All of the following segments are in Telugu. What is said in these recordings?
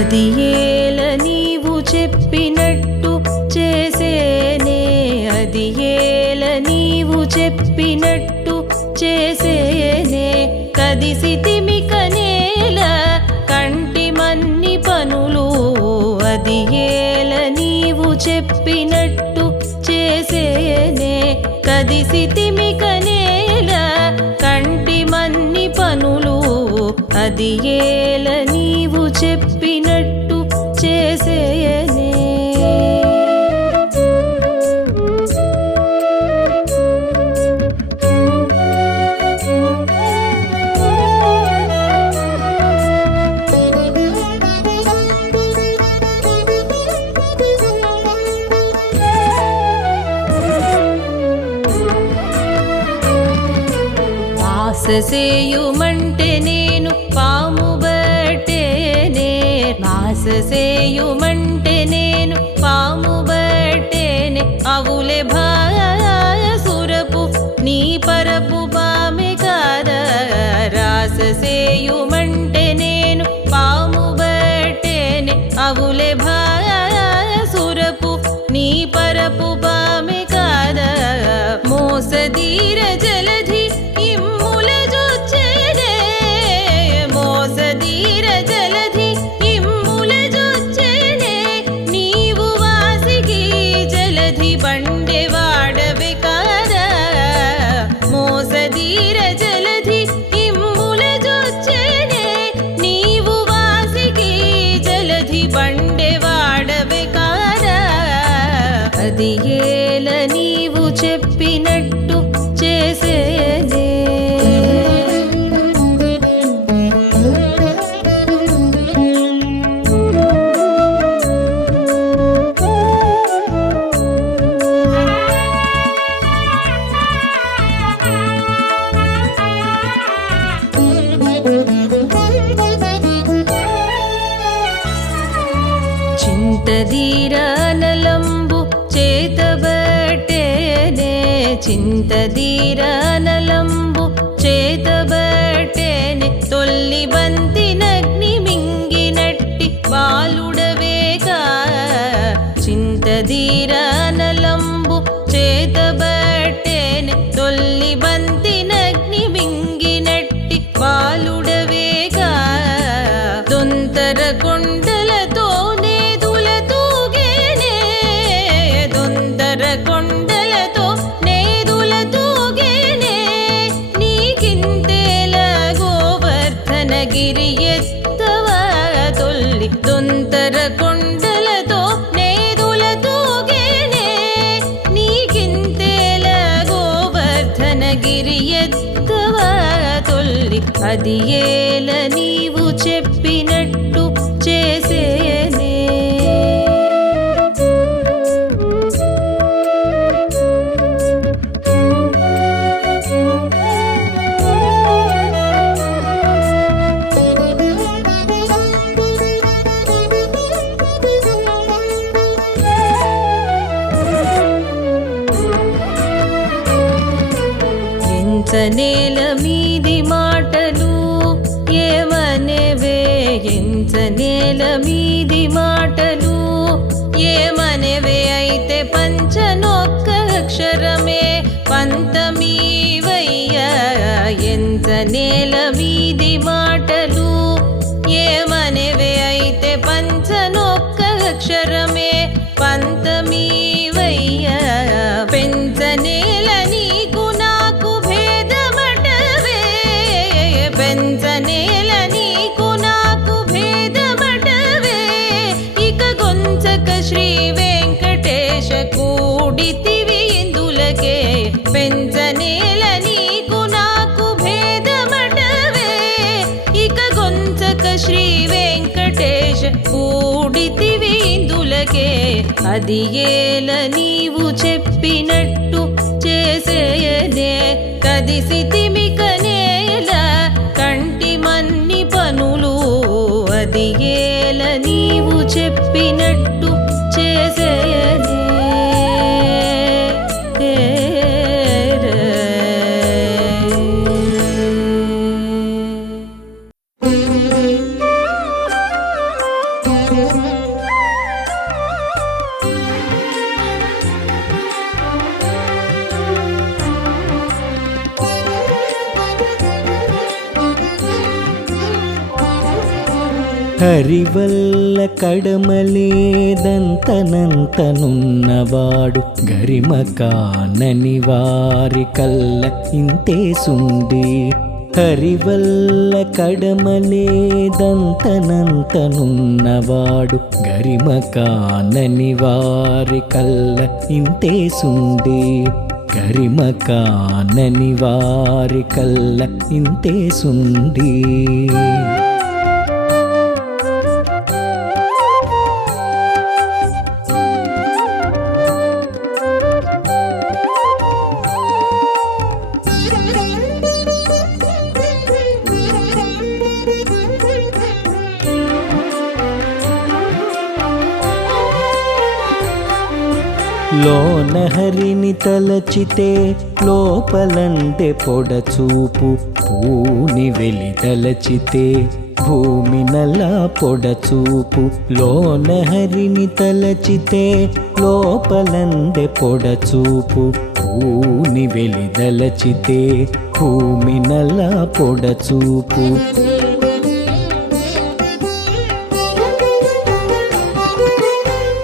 అది ఏల నీవు చెప్పినట్టు చేసేనే, అది ఏల నీవు చెప్పినట్టు చేసేనే. కదిసితిమిక నేల కంటి మన్ని పనులు, అది ఏల నీవు చెప్పినట్టు చేసేనే. కదిసితిమిక నేల కంటి మన్ని పనులు, అది ఏల నీవు చెప్పినట్టు చేసేనే. సేయుమంటే నేను పాము బట్టేనే, సేయుమంటే నేను పాము బట్టేనే. అవులే భాసురపు నీ పరపు బామె కాదా, రాసేయుమంటే నేను పాము బట్టేనే. అవులే భాసురపు నీ పరపు బామె కాదా. మోసదీర జలధి అది ఏల నీవు చెప్పినట్టు చేసేనే. చింతదీరనలంబు చేతబట్టేనే, చింతదీరనలంబు చేతబట్టేనే. తొల్లి బంతినగ్ని మింగినట్టి బాలుడవేగా, చింతదీరనలంబు చేతబట్టేనే. తొల్లి బంతినగ్ని మింగినట్టి బాలుడవేగా. దొంతర కొండలతో కొండలతో నేదుల తూగేనే. నీకింతేల గోవర్ధనగిరి ఎత్తవా తొల్లి. దొంతర కొండలతో నేదుల తూగేనే. నీకింతేల గోవర్ధనగిరి ఎత్తవా తొల్లి. అది ఏల నీవు చెప్పినట్టు చేసేనే. ఎంచనేల మీది మాటలు ఏమనేవే, ఎంచనేల మీది మాటలు ఏమనేవే. అయితే పంచనొక్క అక్షరమే పంతమీవయ్యా. ఎంచనేల మీది మాటలు ఏమనేవే. అయితే పంచనొక్క అక్షరమే పంతమీవయ్యా. పెంచనేల నీకు నాకు భేదమటవే, పెంచనేల నీకు నాకు భేదమటవే. ఇక గొంచక శ్రీ వెంకటేశ కూడితివి ఇందులకే. పెంచనేల నీకు నాకు భేదమటవే. ఇక గొంచక శ్రీ వెంకటేశ కూడితివి ఇందులకే. అది ఏల నీవు చెప్పినట్టు చేసేయనే. కదిసితిమిక నేల కంటి మన్ని పనులు, అది ఏల నీవు చెప్పినట్టు చేసేయనే. హరివల్ల కడమలేదంతనంతనున్నవాడు గరిమ కానని వారి కల్ల ఇంతేసుండి హరివల్ల కడమలేదంతనంతనున్నవాడు గరిమ కానని వారి కల్ల ఇంతేసుండి గరిమ కానని వారి కల్ల ఇంతేసుండి లోన హరిని తలచితే లోపలంటే పొడచూపు పూని వెలి తలచితే భూమి నల్లా పొడచూపు లోన హరిని తలచితే లోపలందే పొడచూపు పూని వెలి తలచితే భూమి నల్లా పొడచూపు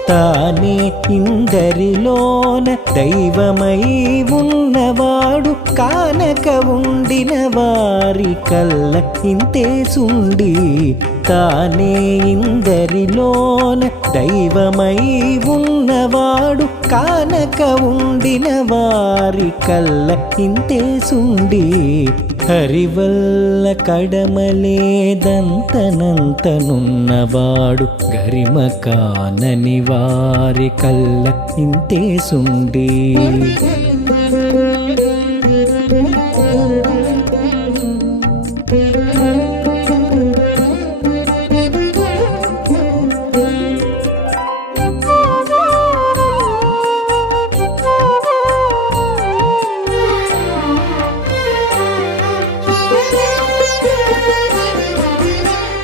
తానే ఇందరిలోన దైవమై ఉన్నవాడు కానక ఉండిన వారి కల్ల ఇంతేసుండి తానే ఇందరిలోన దైవమై ఉన్నవాడు కానక ఉండిన వారి కల్ల ఇంతేసుండి హరివల్ల కడమలేదంతనంతనున్నవాడు గరిమ కానని వారి కల్ల ఇంతేసుండి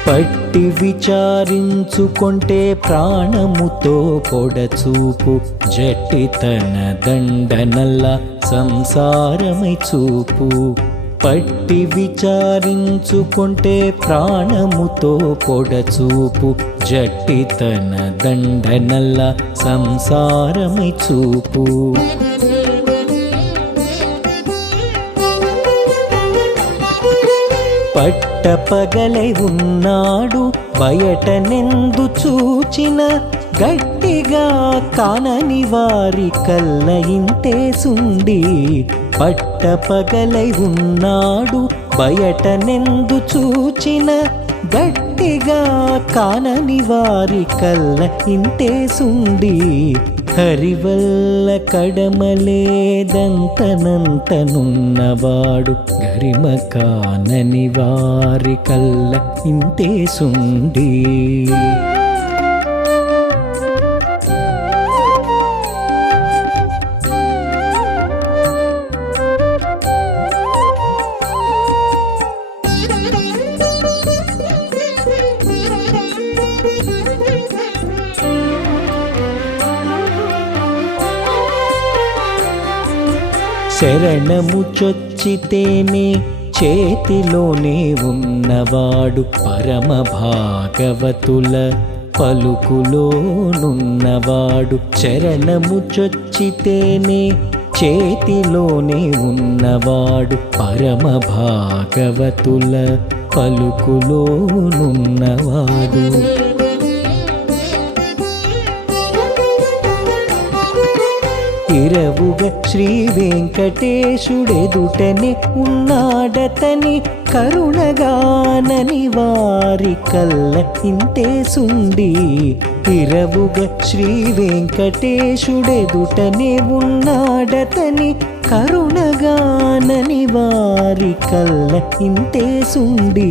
పట్టి విచారించుకొంటే ప్రాణముతో పొడచూపు జట్టితన దండనల్ల సంసారమై చూపు పట్టి విచారించుకొంటే ప్రాణముతో పొడచూపు జట్టితన దండనల్ల సంసారమై చూపు పట్టపగలై ఉన్నాడు బయటనెందు చూచిన గట్టిగా కానని వారి కల్ల ఇంతేసుండి పట్టపగలై ఉన్నాడు బయటనెందు చూచిన గట్టిగా కానని వారి కల్ల ఇంతేసుండి హరివల్ల కడమలేదంతనంతనున్నవాడు గరిమ కానని వారి కల్ల ఇంతేసుండి శరణము చొచ్చితేనే చేతిలోనే ఉన్నవాడు పరమ భాగవతుల పలుకులోనున్నవాడు శరణము చొచ్చితేనే చేతిలోనే ఉన్నవాడు పరమ భాగవతుల పలుకులోనున్నవాడు ఇరవుగా శ్రీ వెంకటేశుడెదుటనే ఉన్నాడతని కరుణగానని వారి కల్ల ఇంతేసుండి ఇరవుగా శ్రీ వెంకటేశుడెదుటనే ఉన్నాడతని కరుణగానని వారి కల్ల ఇంతేసుండి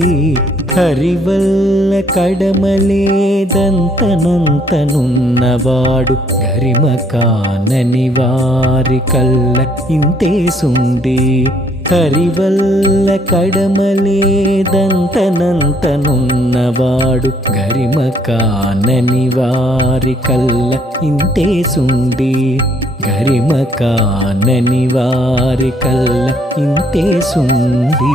హరివల్ల కడమలేదంతనంతనున్నవాడు గరిమ కానని వారి కల్ల ఇంతేసుండి హరివల్ల కడమలేదంతనంతనున్నవాడు గరిమ కానని వారి కల్ల ఇంతేసుండి గరిమ కానని వారి కల్ల ఇంతేసుండి.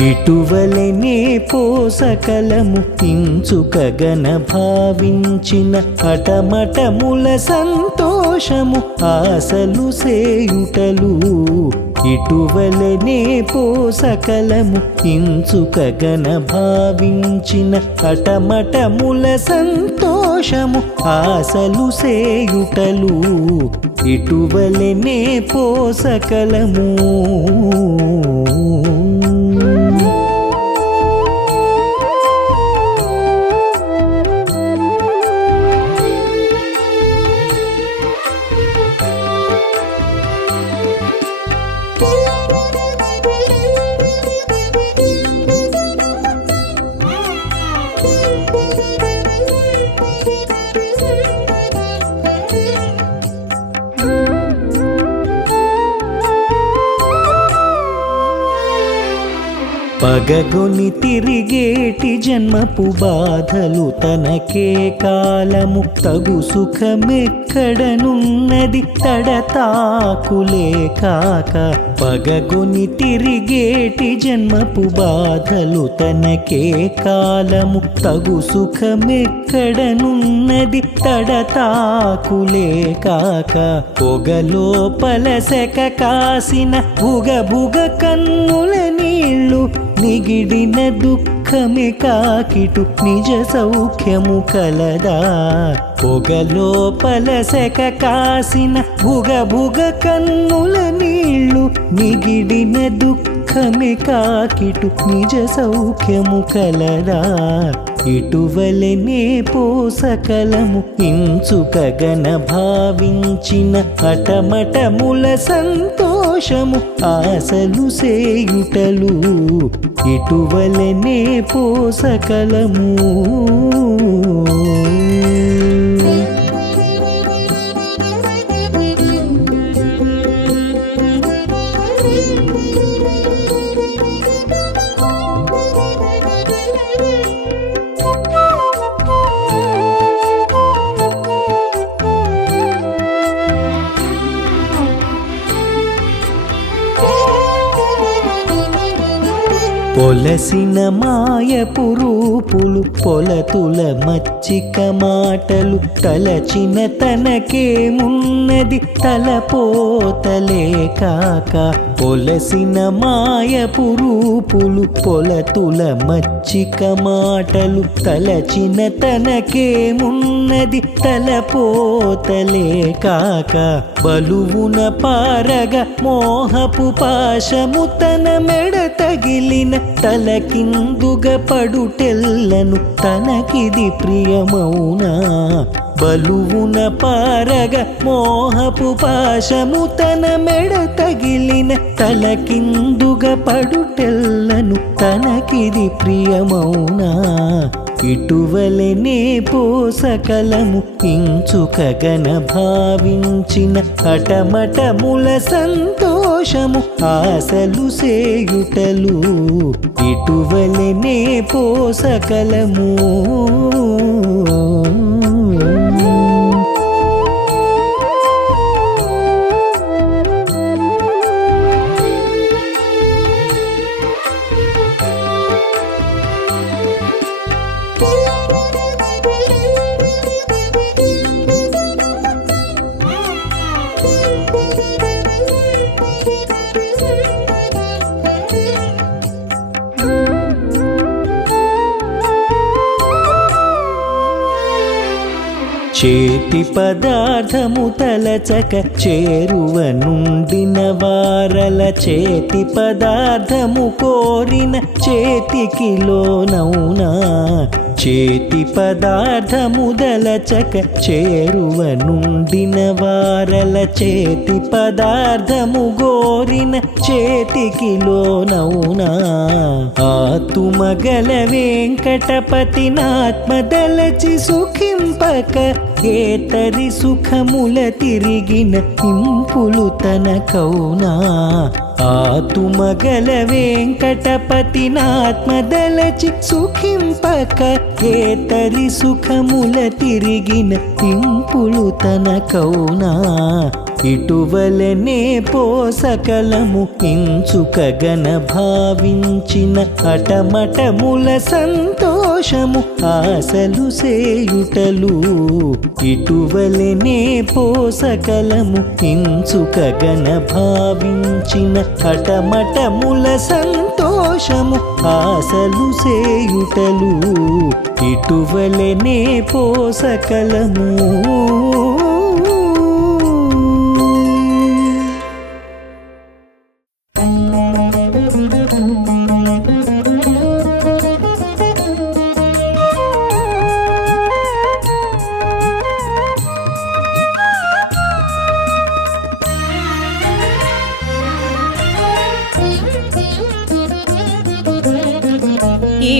ఇటువలనే పోసకలము ఇంచుకగన భావించిన హఠమఠముల సంతోషము ఆశలు సేయుటలు ఇటువలనే పోసకలము ఇంచుకగన భావించిన హఠమఠముల సంతోషము ఆశలు సేయుటలు ఇటువలనే పోసకలము పగగొని తిరిగేటి జన్మపు బాధలు తనకే కాలము తగు సుఖమెక్కడనున్నది తడతాకులే కాక పగగొని తిరిగేటి జన్మపు బాధలు తనకే కాలము తగు సుఖమెక్కడనున్నది తడతాకులే కాక పొగలోపల సెక కాసిన భుగ కన్నుల నీళ్ళు నిగిడిన దుఃఖమే కాకిటు నిజ సౌఖ్యము కలదా పొగలోపల సెక కాసిన భుగ కన్నుల నీళ్ళు నిగిడిన దుఃఖమే కాకిటు నిజ సౌఖ్యము కలదా ఇటువలనే పోసకలము ఇంచుకగన భావించిన హఠమఠముల సంతోషము ఆశలు సేయుటలు ఇటువలనే పోసకలము పొలసిన మాయపు రూపులు పొలతుల మచ్చిక మాటలు తలచిన తనకేమున్నది తలపోతలే కాక పొలసిన మాయపు రూపులు పొలతుల మచ్చిక మాటలు తలచిన తనకేమున్నది తలపోతలే కాక బలువున పారగ మోహపు పాశము తన మెడ తగిలిన తలకిందుగ పడుటెల్లను తనకిది ప్రియమౌనా బలువున పారగ మోహపు పాశము తన మెడ తగిలిన తలకిందుగ పడుటెల్లను తనకిది ప్రియమౌనా ఇటువలనే పోసకలము ఇంచుకగన భావించిన హఠమఠముల సంతోషము ఆశలు సేయుటలు ఇటువలనే పోసకలము చేతి పదార్థము తలచక చేరువ నుండిన వారల చేతి పదార్థము కోరిన చేతికి లోనౌనా చేతి పదార్థము దలచక చేరువ నుండిన వారల చేతి పదార్థము గోరిన చేతికి లోనౌనా ఆతుమగల వెంకటపతి నాత్మదలచి సుఖింపక ఏతరి సుఖముల తిరిగిన ఇంపులు తనకౌనా ఆతుమగల వెంకటపతి నాత్మదలచి సుఖింపక ఏతరి సుఖముల తిరిగిన ఇంపులు తనకౌనా ఇటువలనే పోసకలము ఇంచుకగన భావించిన అటమటముల సంతోషము ఆశలు సేయుటలు ఇటువలనే పోసకలము ఇంచుకగన భావించిన అటమటముల సంతోషము ఆశలు సేయుటలు ఇటువలనే పోసకలము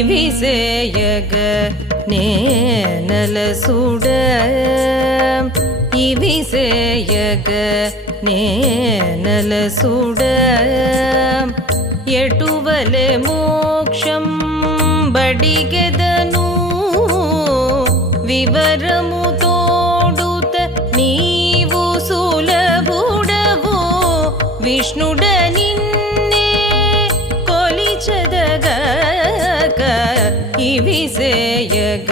ఇవిసేయగ నేనలసుడ ఇవిసేయగ నేనలసుడ ఎటువలె మోక్షం బడిగెదను వివరము తోడుత నీవు సులభుడవు విష్ణుడ నిన్నే కొలిచెదగ ఇవిసేయగ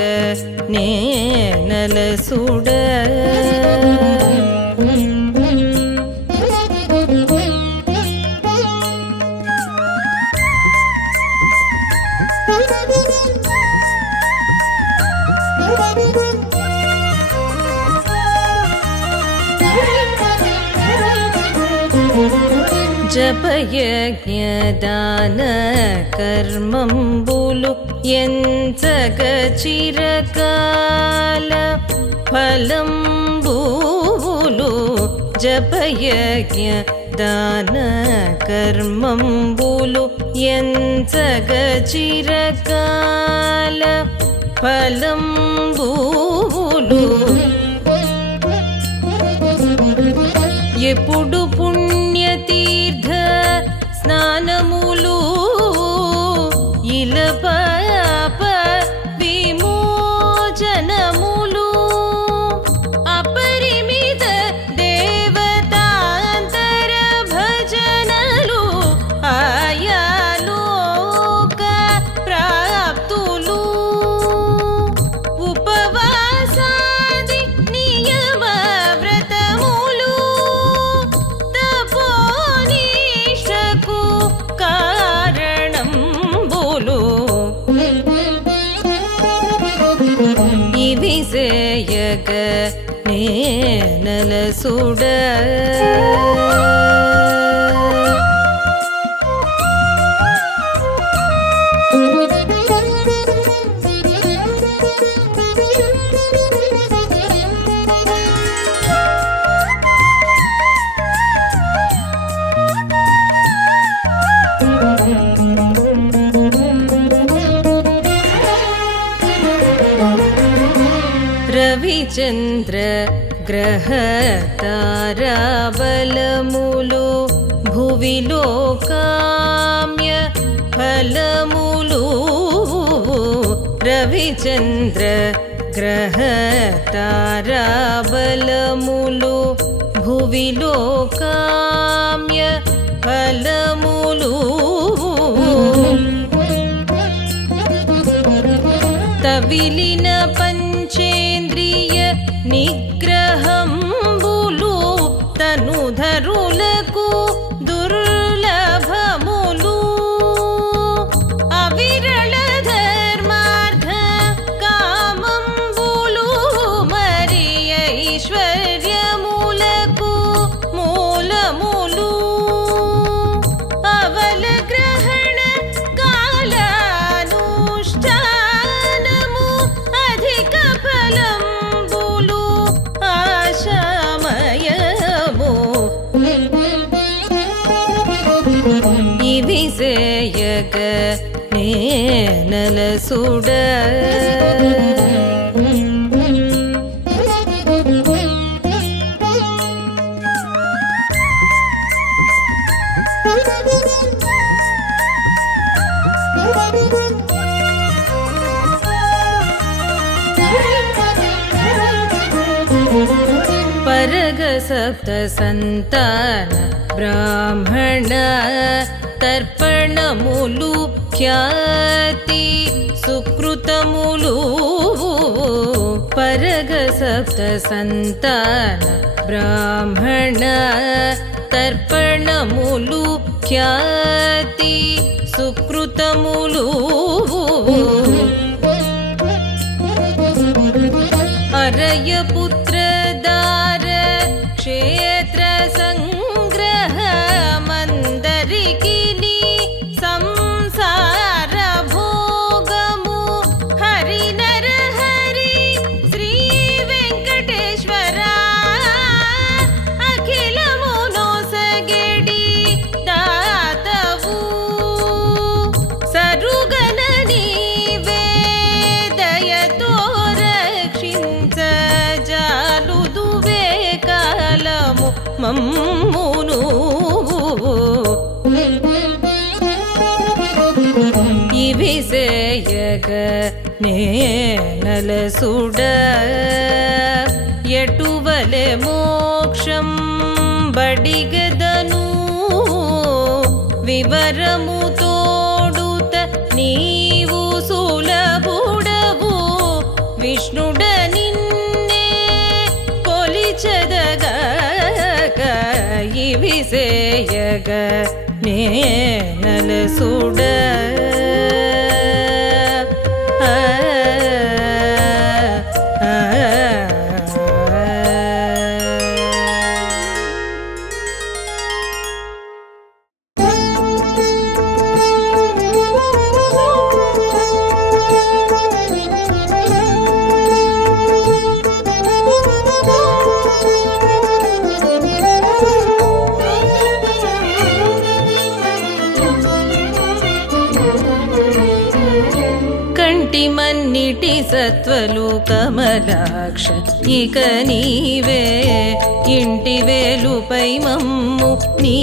నేనలసుడ జపయజ్ఞదాన కర్మంబులు ఎంచగ చిరకాల ఫలంబులు జపయజ్ఞదాన కర్మంబులు ఎంచగ చిరకాల ఫలంబులు ఎప్పుడు పుణ్యతీర్థ స్నానములు ఇలపాప విమోచనములు అపరిమిత దేవతాంతర భజనలు ఆయా లోక ప్రాప్తులు ఉపవాసాది నియమ వ్రతములు తపోనిష్టకు కారణంబులు ఇవిసేయగ నేనలసుడ రవిచంద్ర గ్రహ తారాబలములు భువిలో కామ్య ఫలములు రవిచంద్ర గ్రహ తారాబలములు భువిలో కామ్య ఫలములు తవిలిన పంచేంద్రియ నిగ్రహంబులు తనుధరులకు దుర్లభములు అవిరళ ధర్మార్థ కామంబులు మరి ఐశ్వర్యములకు మూలములు అవల గ్రహణ కాలానుష్ఠానము అధిక ఫలంబులు ఆశామయము ఇవిసేయగ నేనలసుడ పరగ सप्त सन्तान ब्राह्मण తర్పణములు ఖ్యాతి సుకృతములు పరగ సప్త సంతాన బ్రాహ్మణ తర్పణములు ఖ్యాతి సుకృతములు అరయపుత్ర దార క్షేత్ర సంగ్రహ మందరికి సంసార భోగము హరి నరహరి శ్రీ వెంకటేశ్వర అఖిలమును సగెడి దాతవు సరుగన నీవే దయతో రక్షించ జాలుదువే కాలము మమ్మును ఇవి సేయగ నేనలసుడ ఎటువలె మోక్షం బడిగదను వివరము తోడుత నీవు సులభుడవు విష్ణుడ నిన్నే కొలిచెదగ ఇవి సేయగ నేనలసుడ మన్నిటి సత్వలు కమలాక్ష ఇక నీవే ఇంటి వేలుపై మమ్ము నీడేతువుగక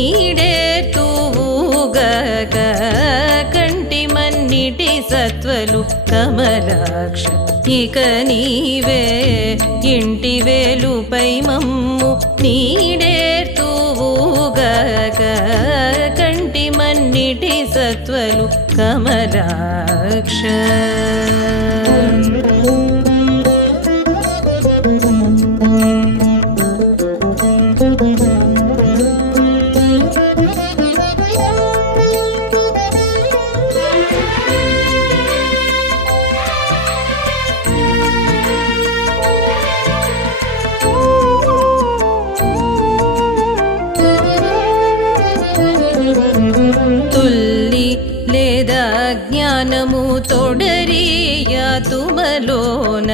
కంటి మన్నిటి సత్వలు కమలాక్ష ఇక నీవే ఇంటి వేలుపై మమ్ము నీడేతువుగక కంటి మన్నిటి సత్వలు కమలాక్ష జ్ఞానము తొడరియ తుమలోన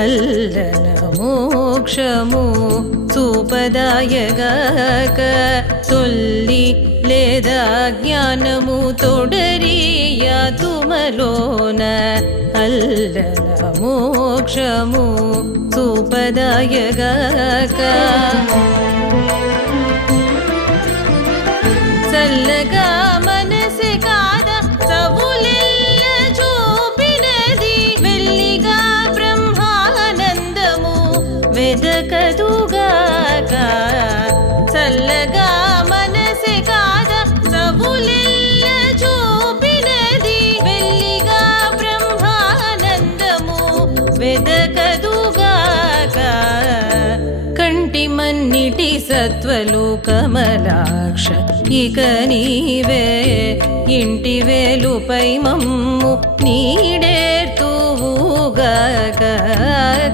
అల్లన మోక్షము చూపదాయగాక తొల్లి లేదా జ్ఞానము తొడరియ తుమలోన అల్లన మోక్షము చూపదాయగాక చల్లగా మనసి కాద సవులెల్ల చూపినది వెల్లిగా బ్రహ్మానందము వెదకదుగాక చల్లగా మనసి కాద సవులెల్ల చూపినది వెల్లిగా బ్రహ్మానందము వెదకదుగాక కంటి మన్నిటి సత్వలు కమలాక్ష ఇక నీవే ఇంటి వేలుపై మమ్ము నీడేర్తువుగాక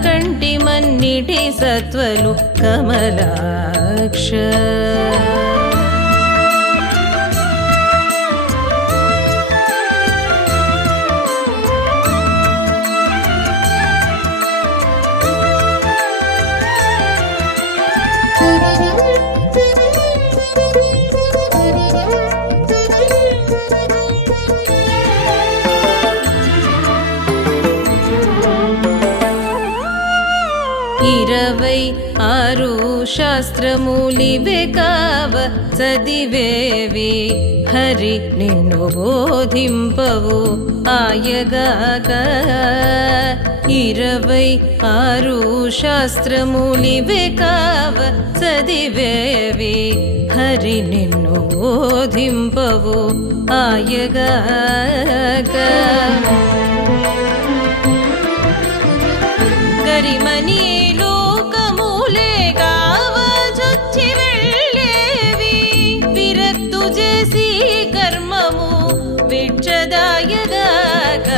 కంటి మన్నిటి సత్వలు కమలాక్ష ఇరవై ఆరు శాస్త్రములివే కావ చదివేవి హరి నిన్ను బోధింపవు ఆయగాక 26 శాస్త్రములివే కావ చదివేవి హరి నిన్ను బోధింపవు ఆయగాక గరిమని లోకములే కావచొచ్చి వెళ్ళేవి విరక్తు చేసి కర్మము విచ్చదాయగాక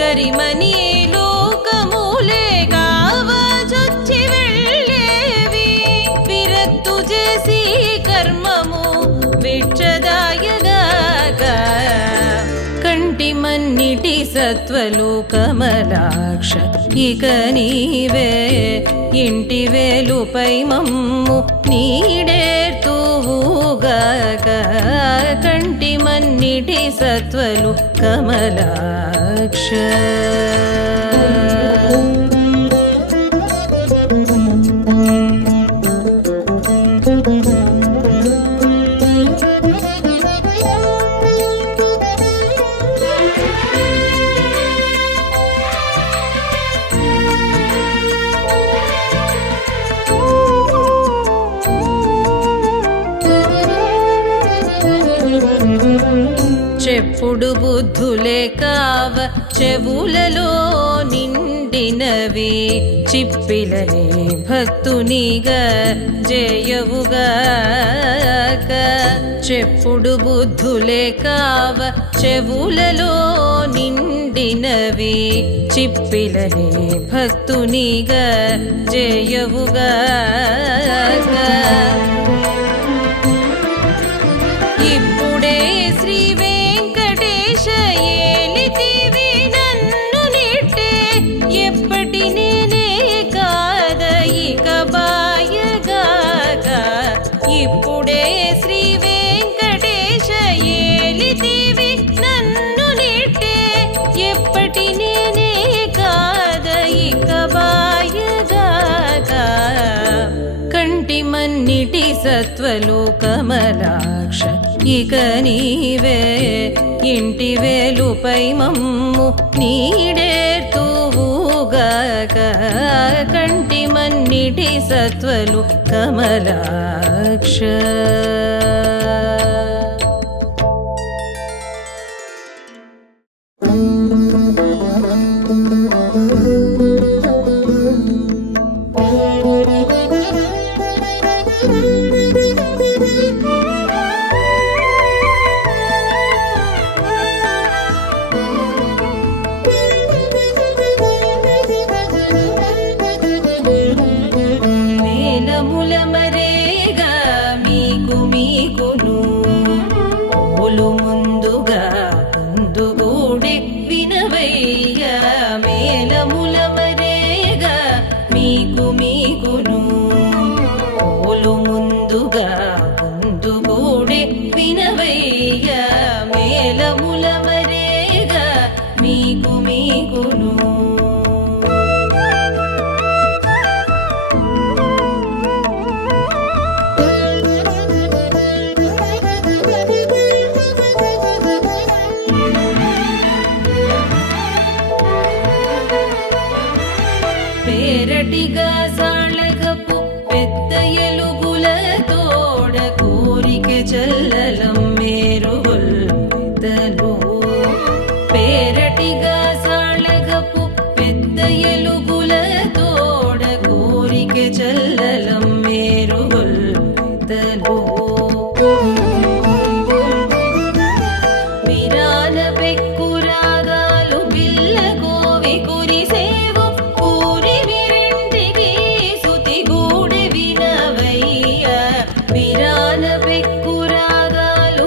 గరిమని లోకములే కావచొచ్చి వెళ్ళేవి విరక్తు చేసి కర్మము విచ్చదాయగాక కంటి మన్నిటి సత్వలు కమలాక్ష ఇక నీవే ఇంటి వేలుపై మమ్ము నీడేర్తువుగాక కంటి మన్నిటి సత్వలు కమలాక్ష చెప్పుడు బుద్ధులే కావ చెవులలో నిండినవి చిప్పిలనే భక్తునిగా జయవుగాక చెప్పుడు బుద్ధులే కావ చెవులలో నిండినవి చిప్పిలనే భక్తునిగా జయవుగాక ఇప్పుడే శ్రీ వెంకటేశ ఏలితివి నన్ను నిట్టే ఎప్పటి నేనే కాద ఇక బాయగాక ఇప్పుడే శ్రీ వెంకటేశ ఏలితివి నన్ను నిట్టే ఎప్పటి నేనే కాద ఇక బాయగాక కంటి మన్నిటి సత్వలు కమలాక్ష ఇక నీవే ఇంటి వేలుపై మమ్ము నీడేర్తువుగాక కంటి మన్నిటి సత్వలు కమలాక్ష మేలముల మరేగా మీకు మీకును ఓలు ముందుగా ముందుగూడి వినవయ్యా మేలముల మరేగా మీకు మీకును ఓలు ముందుగా ముందుగూడి వినవయ్యా మేలముల మరేగా మీకు మీకును పేరటిగా సాళగపు పెద్ద ఎలుగుల తోడ కోరిక చల్లలం మేరుగొల్ పెద్దలు పేరటిగా సాళగపు పెద్ద ఎలుగుల తోడ కోరిక చల్లలం మేరుగొల్ పెద్దలు విరాన పెక్కురాగాలు బిల్ల కోవి కురిసేవు కూరి విరింటికి సుతిగూడి వినవయ్య విరాన పెక్కురాగాలు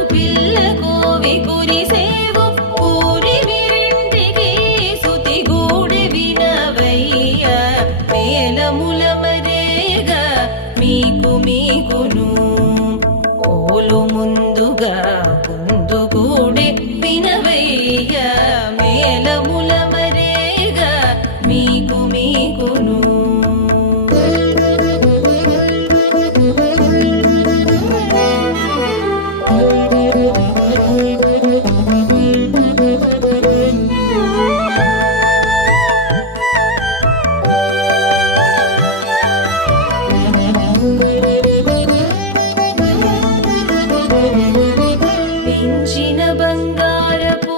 పెంచిన బంగారపు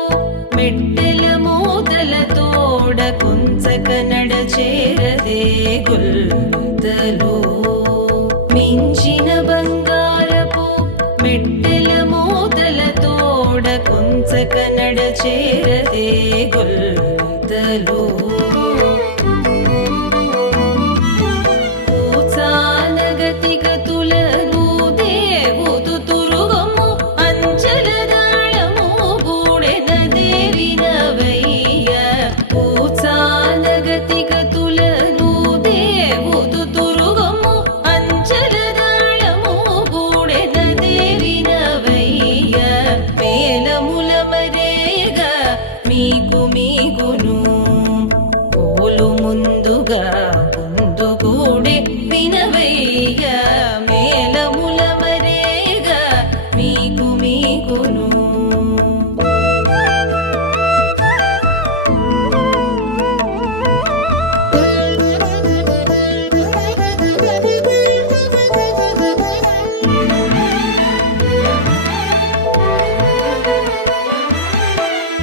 మెట్టెల మోతలతోడ కొంచక నడచేరదే గొల్తలు. మించిన బంగారపు మెట్టెల మోతలతోడ కొంచక నడచేరదే గొల్తలు. పూచానగతిగతులను దేవుదు తురుగము అంచల దాళము గూడెన దేవినవయ్య. పూచానగతిగతులను దేవుదు తురుగము అంచల దాళము గూడెన దేవినవయ్య. మేలముల మరేగ మీకు మీకును పోలు ముందుగా ముందు గూడే వినవయ్య. మేలముల మరేగ మీకు మీకును.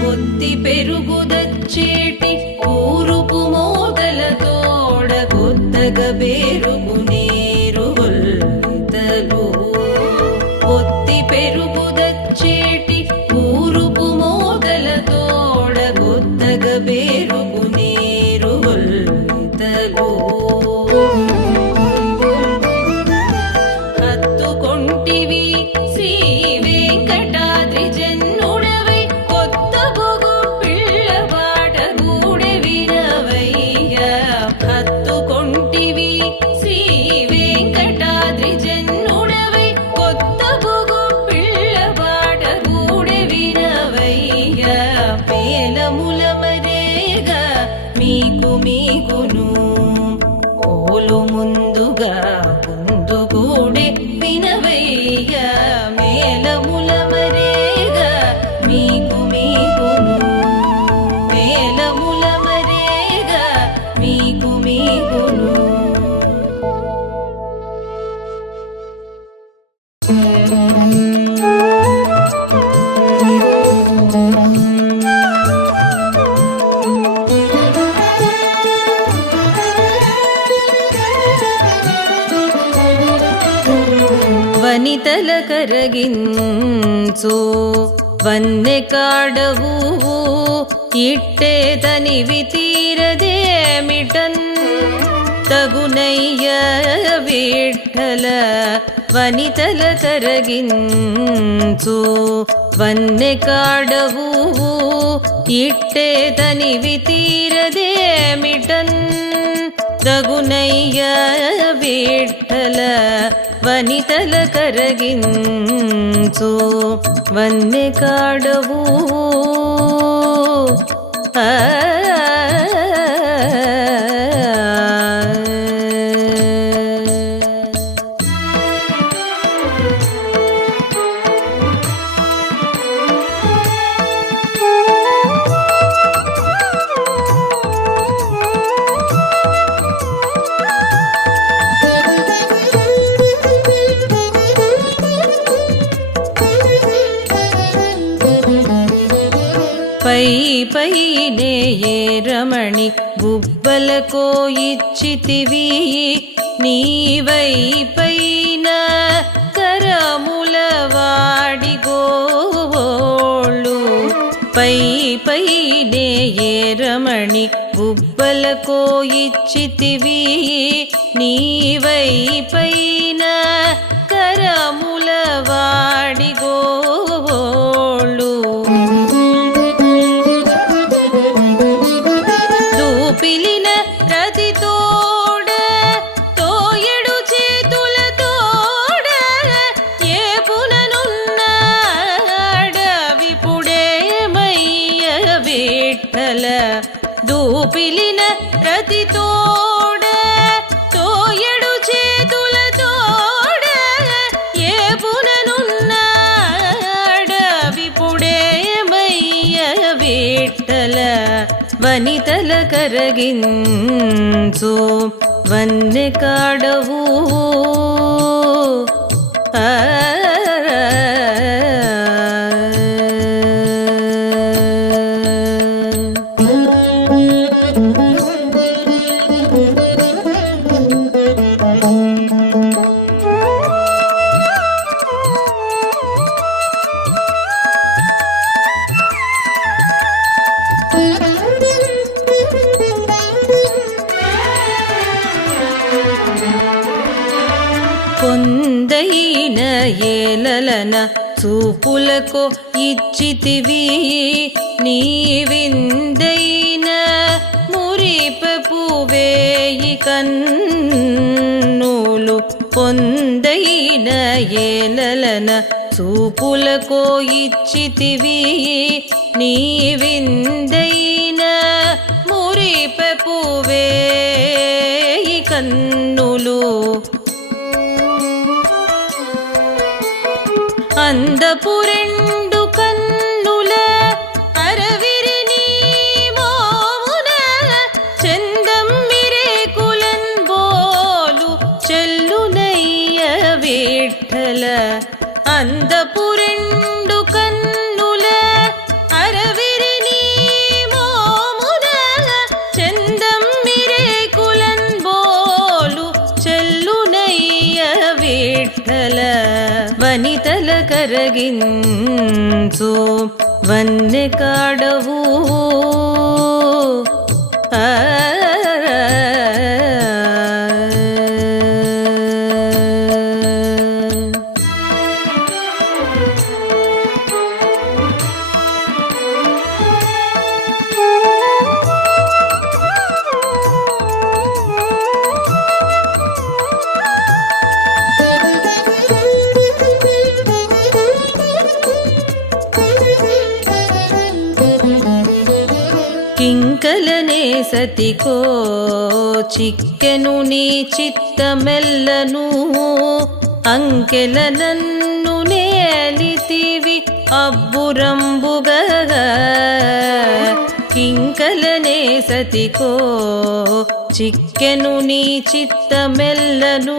పొత్తి పెరుగుదచ్చేటి ఊరుపు మోదలతోడ కొత్తగా బేరుకు నేరు గొల్తలు. పొత్తి పెరుగుదచ్చేటి ఊరుపు మోదలతోడ కొత్తగా బేరుకు నేరు గొల్తలు. హత్తుకొంటివి శ్రీ వెంకటాద్రి జన్నుడవై కొత్త బొగు పిల్లవాట గూడె వినవయ్య. హత్తుకొంటివి శ్రీ వెంకటాద్రి జన్నుడవై కొత్త బొగు పిల్లవాట గూడె వినవయ్య. మేలముల మరేగ మీకు మీకును పోలు ముందుగా ముందు గూడే వినవయ్య. మేలముల మరేగ మీకు మీకును. మేలముల మరేగ మీకు మీకును. వనితల కరగించు వన్నె కాడవు ఇట్టే తనివి తీరదేమిటన్ తగునయ్య విఠల. వనితల కరగించు వన్నె కాడవు ఇట్టే తనివి తీరదేమిటన్ తగునయ్య విఠల. వనితల కరగించు వన్నె కాడవు. పై పైనే ఏ రమణి గుబ్బలకో ఇచ్చితివి నీవై పైన కరముల వాడిగోళ్ళు. పై పైనే ఏ రమణి గుబ్బలకో ఇచ్చితివి నీవై పైన కరముల వాడిగోళ్ళు. దూపిలిన రతితోడ తోయడు చేతులతోడ ఏ పుననున్నాడ విపుడే మయ్య విఠల. దూపిలిన రతితోడ తోయడు చేతులతోడ ఏ పుననున్నాడ విపుడే మయ్య విఠల. వనితల కరగించు వన్నె కాడవు. ఏలలన చూపులకు ఇచ్చితివి నీవిందైన మురిపపు వేయి కన్నులు పొందైన ఏలలన చూపులకు ఇచ్చితివి నీవిందైన మురిపపు వేయి కన్నులు అందపు రెండు కన్నుల అరవిరి నీ మోమున చందమ్మిరేకులన్ బోలు చెల్లునయ్య విఠ్ఠల అందపు రెండు కన్నుల అరవిరి నీ మోమున చందమ్మిరేకులన్ బోలు చెల్లునయ్య విఠ్ఠల వనితల కరగించు వన్నె కాడవు కింకలనే సతికో చిక్కెను నీ చిత్తమెల్లను అంకెల నన్ను నేలితివి అబ్బురంబుగా కింకలనే సతికో చిక్కెను నీ చిత్తమెల్లను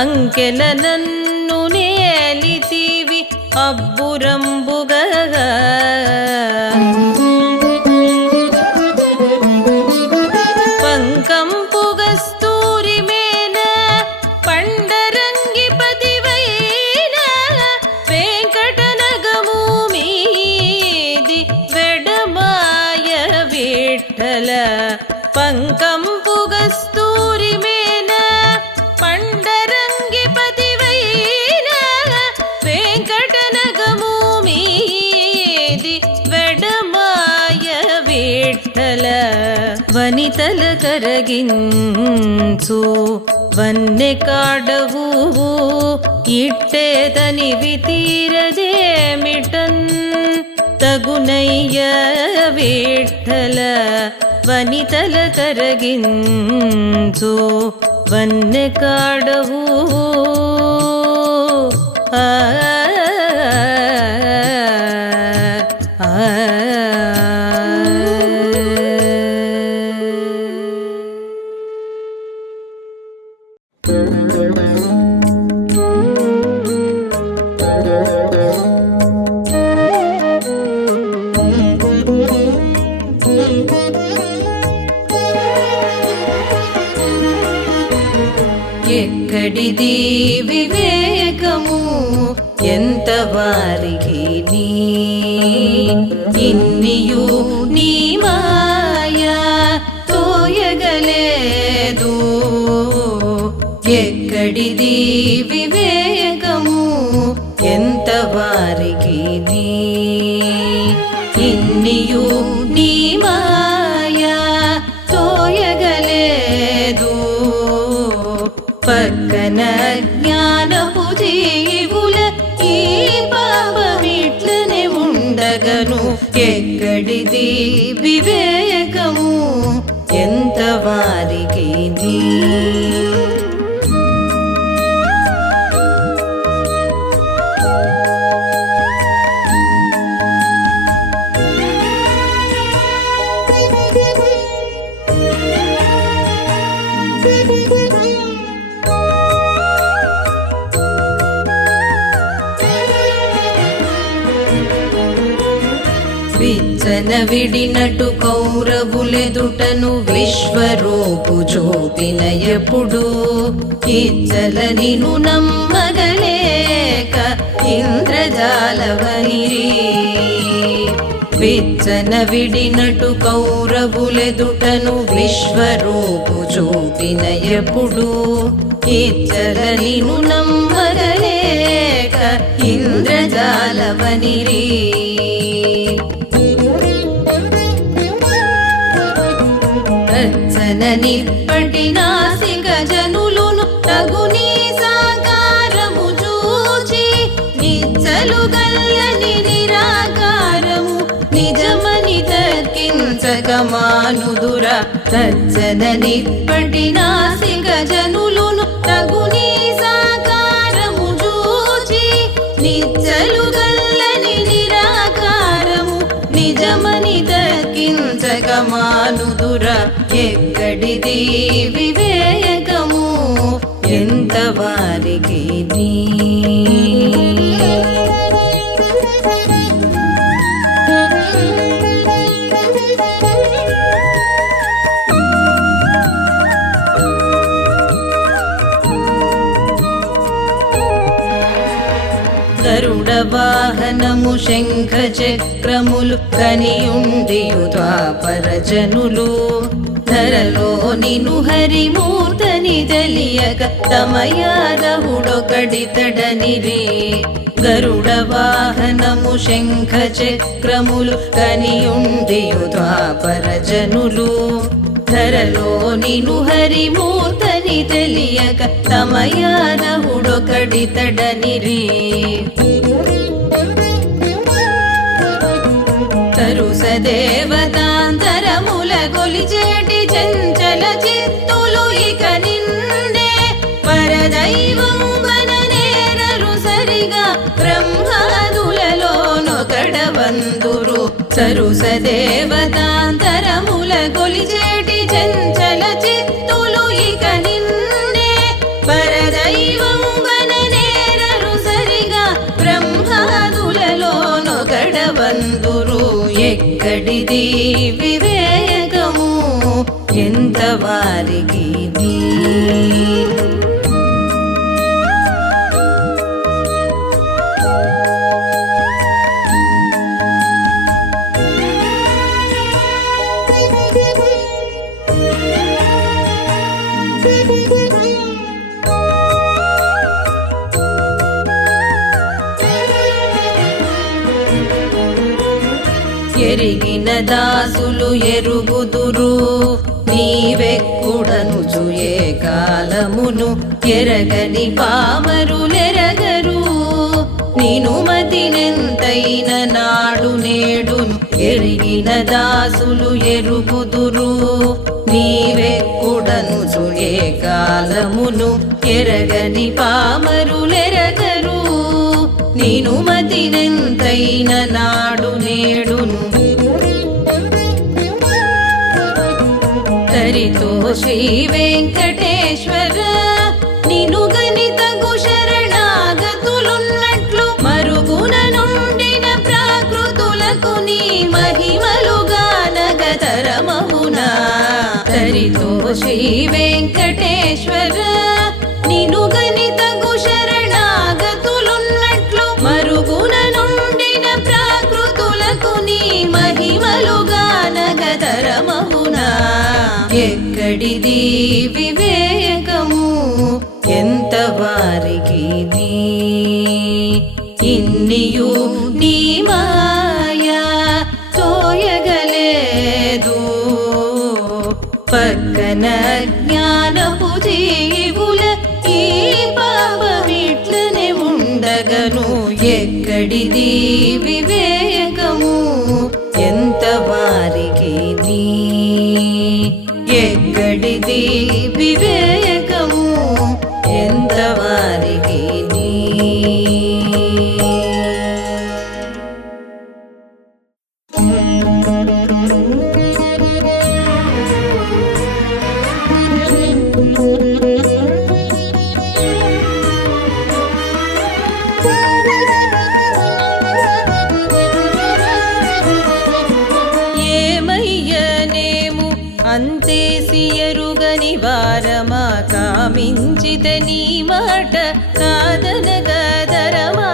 అంకెల నన్ను నేలితివి అబ్బురంబుగా పంకంపుగస్తూరి మేన పండరంగి పతివైన వెంకటనగము మీది వెడమాయ విఠ్ఠల పంకంపుగస్తూరి మేన పండరంగి పతివైన వెంకటనగము మీది వెడమాయ విఠ్ఠల వనితల కరగించు వన్నె కాడవు ఇట్టేతనివి తీరదేమిటన్ తగునయ్య విఠ్ఠల వనితల కరగించు వన్నె కాడవు ఆ ఎక్కడిది వివేకము ఎంత వారికి నీ ఇన్నియు నీ మాయా తోయగలేదు ఎక్కడిది వివేకము ఎంత వారికి నీ ఇన్నియు నీ మాయా తోయగలేదు పక్కన జ్ఞానపు జీవుల ఈ పాపమిట్లనే ఉండగను ఎక్కడిది వివేకము ఎంత వారికి నీ విచ్చన విడినటు కౌరవులెదుటను విశ్వరూపు చూపిన ఎప్పుడు ఇచ్చల నిను నమ్మగలేక ఇంద్రజాలవనిరి విచ్చన విడినటు కౌరవులెదుటను విశ్వరూపు చూపిన ఎప్పుడు ఇచ్చల నిను నమ్మగలేక ఇంద్రజాలవనిరే నిప్పటి నాసిక జనులును తగునీ సాకారము చూచి నిచ్చలు గల్లని నిరాకారము నిజమని తర్కించక మానుదుర తజ్జన నిప్పటి నాసిక జనులును తగునీ సాకారము చూచి నిచ్చలు గల్లని నిరాకారము నిజమని తర్కించక మానుదుర ఎక్కడిది వివేకము ఎంత వారికి గరుడ వాహనము శంఖ చక్రములు కనియుండియు ద్వాపర జనులు ధరలో నిను హరిమూర్తని తెలియక తమయాదవుడొకడితడనిరే గరుడ వాహనము శంఖ చక్రములు కనియుండియు ద్వాపర జనులు ధరలో నిను హరిమూర్తని తెలియక తమయాదవుడొకడితడనిరే తరుస దేవతాంతరముల గొలిచేటి చంచల చిత్తులు ఇక నిన్నే పరదైవం వననేరరు సరిగా బ్రహ్మాదులలోనొకడవందురు సరుస దేవతాంతరముల గొలిచేటి చంచల చిత్తులు ఇక నిన్నే పరదైవం వననేరరు సరిగా బ్రహ్మాదులలోనొకడవందురు ఎక్కడిది వివేకము ఎంత వారికి ఎరిగిన దాసులు ఎరుగుదురు నీవెక్కుడనుచు ఏ కాలమును ఎరగని పామరులెరగరు నిను మతినెంతైన నాడు నేడును ఎరిగిన దాసులు ఎరుగుదురు నీవెక్కుడనుచు ఏ కాలమును ఎరగని పామరులెరగరు నిను మతినెంతైన నాడు నేడును తరితో శ్రీ వెంకటేశ్వర నిను గణితగు శరణాగతులున్నట్లు మరుగున నుండిన ప్రాకృతులకు నీ మహిమలుగానగతరమవునా తరితో శ్రీ వెంకటేశ్వర నిను గణితగు శరణాగతులున్నట్లు మరుగున నుండిన ప్రాకృతులకు నీ మహిమలుగానగతరమవునా ఎక్కడిది వివేకము ఎంత వారికి ఇన్నియు నీ మాయా తోయగలేదు పక్కన జ్ఞానపు జీవుల ఈ పాపమిట్లనే ఉండగను ఎక్కడిది వివేకము ఎంత వారికి ఎక్కడిది వివేకము ఎంత వారికి అంతేసి ఎరుగని వారమా కామించిత నీ మాట కాదనగదరమా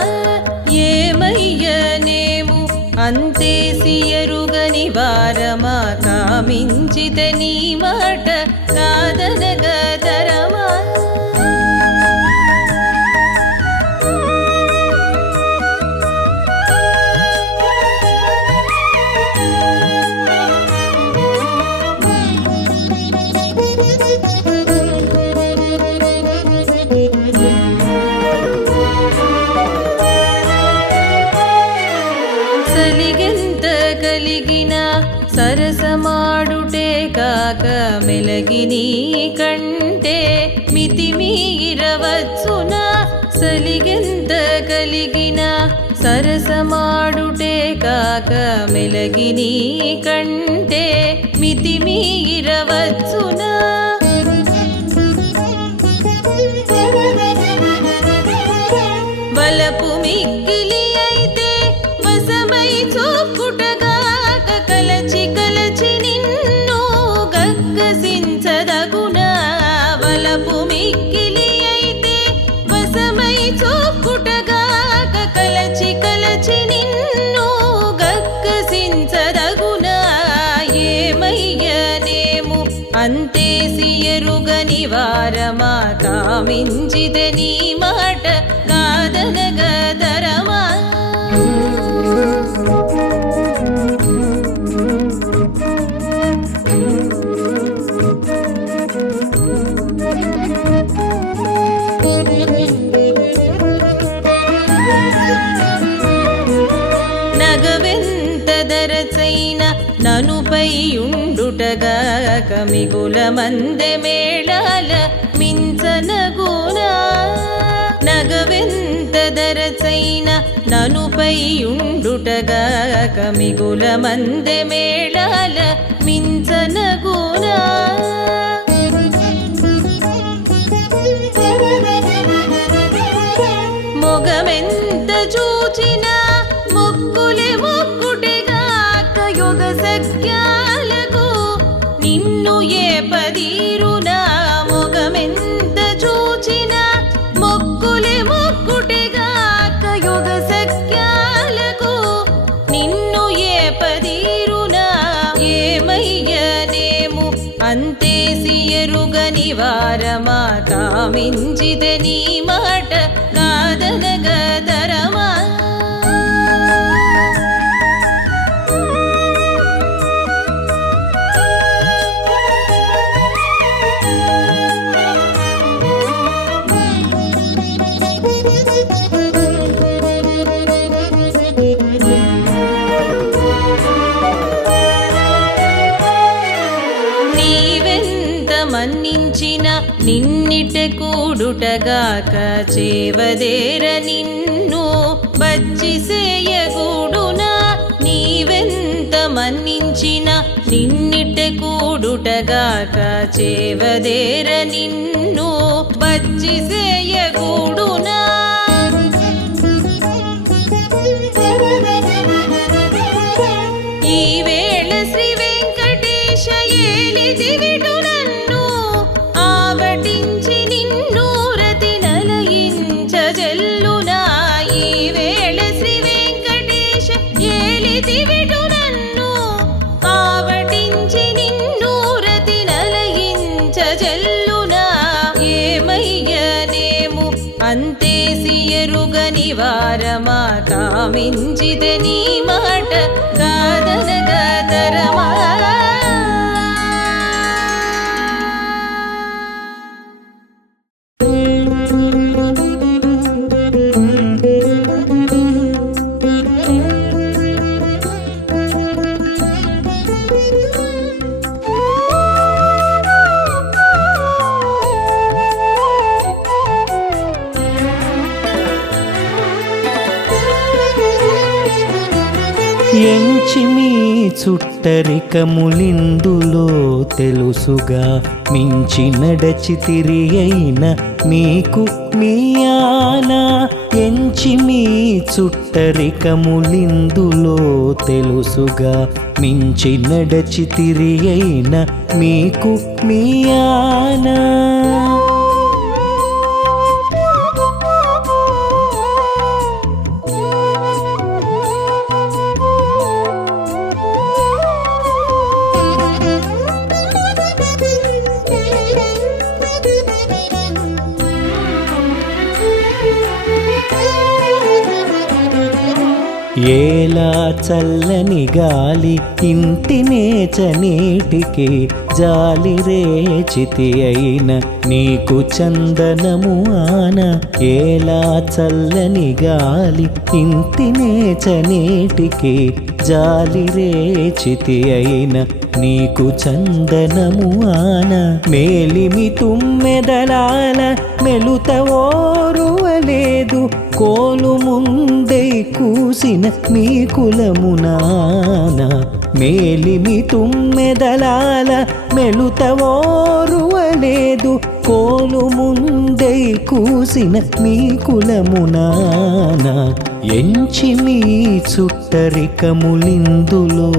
ఏమయ్యనేము అంతేసి ఎరుగని వారమా కామించిత నీ మాట కాదనగదరమా సలిగెంత కలిగిన సరసమాడుటే కాక మెలగిని కంటే మితిమీరవచ్చున సలిగెంత కలిగిన సరసమాడుటే కాక మెలగిని కంటే మితిమీరవచ్చున వలపు మిక్కిలి అయితే వసమై చూపుటగాక కలచి కలచి నిన్ను గగ్గసించదగునా వలపు మిక్కిలి అయితే వసమై చూపుటగాక కలచి కలచి నిన్ను గగ్గసించదగునా ఏమయ్యనేము అంతేసి ఎరుగని వారమా కామించితే నీ మాట కాదనగదరమా నగవెంత దరచైన ననుపై ఉండుటగాక మిగుల మందె మేళాల మించనగునా నగవెంత దరచైన ననుపై ఉండుటగాక మిగుల మందె మేళాల మించనగునా మొగమెంత చూచినా మొక్కులే మొక్కుటెగాక యుగ సఖ్యాలకు నిన్ను ఏ పదీరునా మొగమెంత చూచినా మొక్కులే మొక్కుటెగాక యుగ సఖ్యాలకు నిన్ను ఏ పదీరునా ఏమయ్యనేము అంతేసి ఎరుగని వారమా కామించితే నీ మాట కాదనగదరమా నీవెంత మన్నించిన నిన్నిట కూడుటగాక చేవదేర నిన్ను బచ్చిసేయగూడునా నీవెంత మన్నించిన నిన్నిట కూడుటగాక చేవదేర నిన్ను బచ్చిసేయగూడునా ఈవేళ శ్రీ వెంకటేశ ఏలిదివిడు నన్ను ఆవటించి నిన్ను రతి నలయించజల్లునా ఈవేళ శ్రీ వెంకటేశ ఏలిదివిడు నన్ను ఆవటించి నిన్ను రతి నలయించజల్లునా ఏమయ్యనేము అంతేసి ఎరుగని వారమా కామించితే నీ మాట కాదనగదరమా ఎంచి మీ చుట్టరికములిందులో తెలుసుగా మించి నడచితిరి అయిన మీకు మీయానా ఎంచి మీ చుట్టరికములిందులో తెలుసుగా మించి నడచితిరి అయిన మీకు మీయానా ఏలా చల్లని గాలి ఇంటినే చనేటికి జాలి రేచితి అయిన నీకు చందనము ఆన ఏలా చల్లని గాలి ఇంతినే చనేటికి జాలి రేచితి అయిన నీకు చందనము ఆన మేలిమి తుమ్మెదలాల మెలుత ఓరువలేదు కోలు ముందే కూసిన మీ కులమునాన మేలిమి తుమ్మెదలాల మెలుత ఓరువలేదు కోలు ముందే కూసిన మీ కులమునాన ఎంచి మీ చుట్టరికములిందులో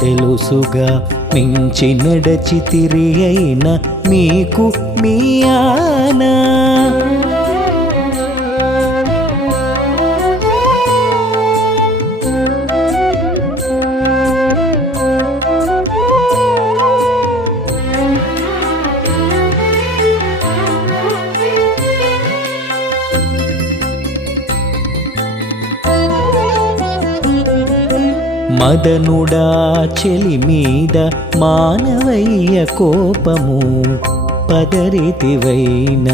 తెలుసుగా మించి నడచితిరి అయిన మీకు మీ ఆనా మదనుడా చెలి మీద మానవయ్య కోపము పదరితివైన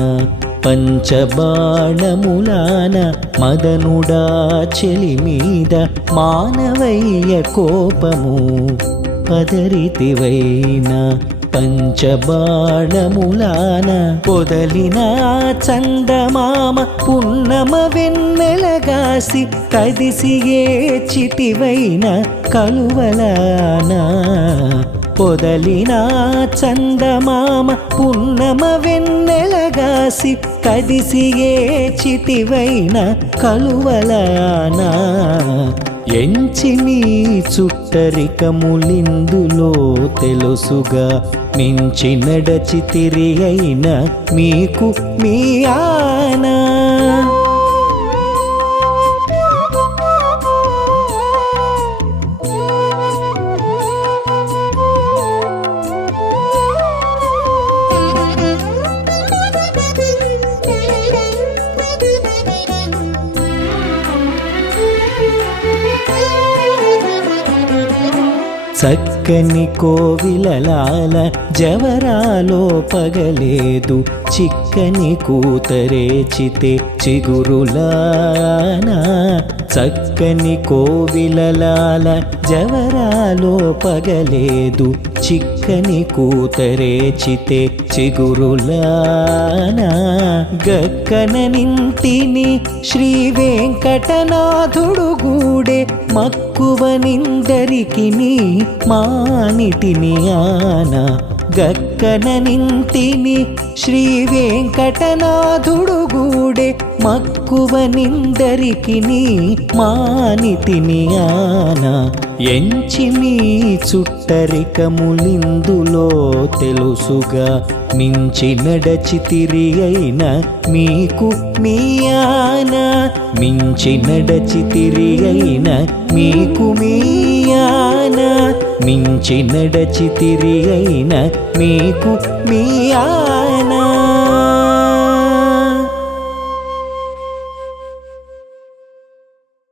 పంచబాణములాన మదనుడా చెలి మీద మానవయ్య కోపము పదరితివైన పంచబాణములాన పొదలిన చందమామ పున్నమ వెన్నెలగాసి కదిసి ఏచితివైన కలువలానా పొదలిన చందమామ పున్నమ వెన్నెలగాసి కదిసి ఏచితివైన కలువలానా ఎంచి నీ చుట్టరికములిందులో తెలుసుగా మించి నడచితిరి అయిన మీకు మీ ఆనా చక్కని కోవిలలాల జవరాలో పగలేదు చిక్కని కూతరేచితే చిగురులానా చక్కని కోవిలలాల జవరాలో పగలేదు చిక్కని కూతరేచితే చిగురులానా గక్కన నింటిని శ్రీ వెంకటనాథుడు గూడే మక్కువనిందరికి మానిటిని ఆనా గక్కన నింటిని శ్రీ వెంకటనాథుడు గూడే మక్కువనిందరికి మానిటిని ఆనా ఎంచి మీ చుట్టరికములిందులో తెలుసుగా మించి నడచితిరి అయిన మీకు మీ ఆనా మించి నడచితిరి అయిన మీకు మీ ఆనా మించి నడచితిరి అయిన మీకు మీ ఆనా